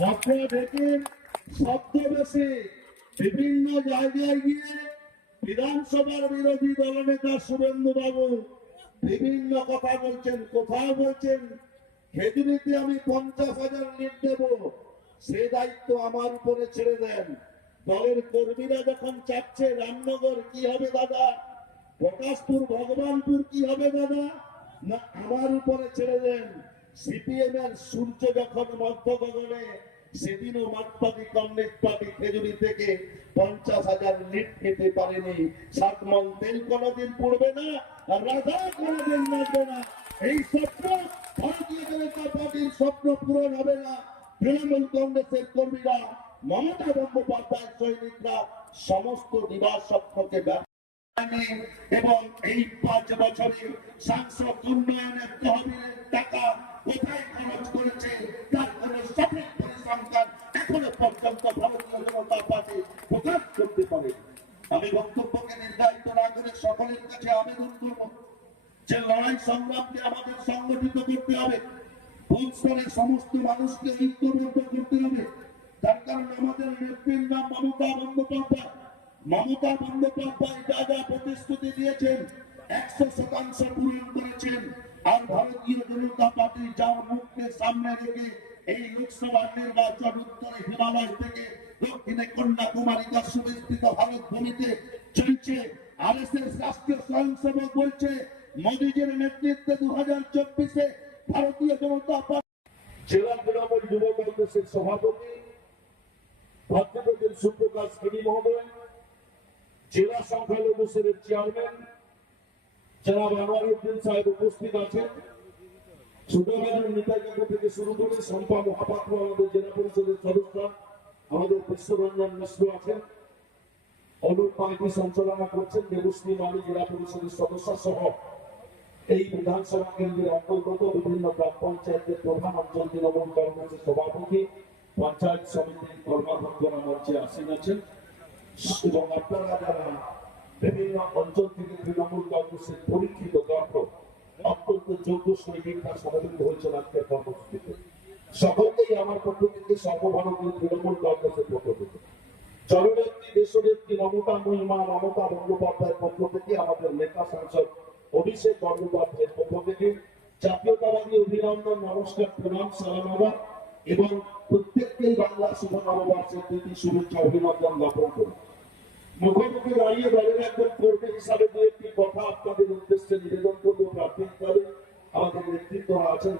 আপনারা দেখেন শব্দবেশে বিভিন্ন জায়গায় গিয়ে বিধানসভার বিরোধী দলনেতা শুভেন্দু বাবু বিভিন্ন কথা বলছেন, কোথাও বলছেন, খেজুরিতে আমি পঞ্চাশ হাজার লিট দেব সে দায়িত্ব আমার উপরে ছেড়ে দেন। দলের কর্মীরা যখন চাচ্ছে, রামনগর কি হবে দাদা? প্রকাশপুর, ভগবানপুর কি হবে দাদা? না, আমার উপরে ছেড়ে দেন। সিপিএম এর সূর্য যখন সেদিনও কংগ্রেস পার্টি খেজুরি থেকে পঞ্চাশ হাজার লিট খেতে পারেনি। তেল কোনোদিন পড়বে না, আর রাধা কোনোদিন না। এই স্বপ্ন ভারতীয় জনতা পার্টির স্বপ্ন পূরণ হবে না। তৃণমূল কংগ্রেসের কর্মীরা, মমতা বন্দ্যোপাধ্যায়ের সৈনিকরা, সমস্ত দিবাস স্বপ্নকে এবং এই পাঁচ বছরে সাংসদ উন্নয়নের তহবিলের টাকা কোথায় খরচ করেছে, তার কোন সঠিক পরিসংখ্যান এখনও পর্যন্ত ভারতীয় জনতা পার্টি প্রকাশ করতে পারে আমি বক্তব্যকে নির্ধারিত না করে সকলের কাছে আবেদন করব যে লড়াই সংগ্রামকে আমাদের সংগঠিত করতে হবে বুথ স্তরে সমস্ত মানুষকে ঐক্যবদ্ধ করতে হবে। তার কারণ আমাদের নেত্রীর নাম মমতা বন্দ্যোপাধ্যায়। মমতা বন্দ্যোপাধ্যায় যা যা প্রতিশ্রুতি দিয়েছেন, একশো শতাংশ পূরণ করেছেন। আর ভারতীয় জনতা পার্টি যার মুখকে সামনে রেখে এই লোকসভা নির্বাচন উত্তরে হিমালয় থেকে দক্ষিণে কন্যাকুমারী কাশ্মীরস্থিত ভারত ভূমিতে চলছে। আর এস এস রাষ্ট্রীয় স্বয়ংসেবক বলছে, মোদীজির নেতৃত্বে দু হাজার চব্বিশে ভারতীয় জনতা পার্টি জেলা তৃণমূল যুব কংগ্রেসের সভাপতি ভদ্রপতির সুপ্রকাশ গিরি মহোদয় জেলা সংখ্যালঘু সেলের চেয়ারম্যান জনাব আনোয়ারউদ্দিন সাহেব উপস্থিত আছেন। সঞ্চালনা জেলা পরিষদের সদস্য এই বিধানসভা বিভিন্ন পঞ্চায়েতের প্রধান সভাপতি, পঞ্চায়েত সমিতির কর্মাধ্যক্ষরা আছেন। এবং আপনারা যারা বিভিন্ন অঞ্চল থেকে তৃণমূল কংগ্রেসের পরীক্ষিত দর্শক অত্যন্ত যোগ্য সৈনিকরা সমবেত হয়েছেন আজকের কর্মসূচিতে। সকলকেই আমার পক্ষ থেকে সর্বভারতীয় তৃণমূল কংগ্রেসের পক্ষ থেকে। জননেত্রী দেশনেত্রী মমতা মহিমা, মমতা বন্দ্যোপাধ্যায়ের পক্ষ থেকে আমাদের নেতা সাংসদ অভিষেক বন্দ্যোপাধ্যায়ের পক্ষ থেকে জাতীয়তাবাদী অভিনন্দন, নমস্কার, প্রণাম, সালাম, আবার। এবং প্রত্যেককেই বাংলা শুভ নববর্ষের প্রীতি, শুভেচ্ছা, অভিনন্দন জ্ঞাপন করি মুখোমুখি দাঁড়িয়ে দলের একজন কর্মী হিসাবে দু একটি কথা আপনাদের উদ্দেশ্যে নিবেদন করব প্রার্থী হিসাবে আমাদের নেতৃত্ব আছেন।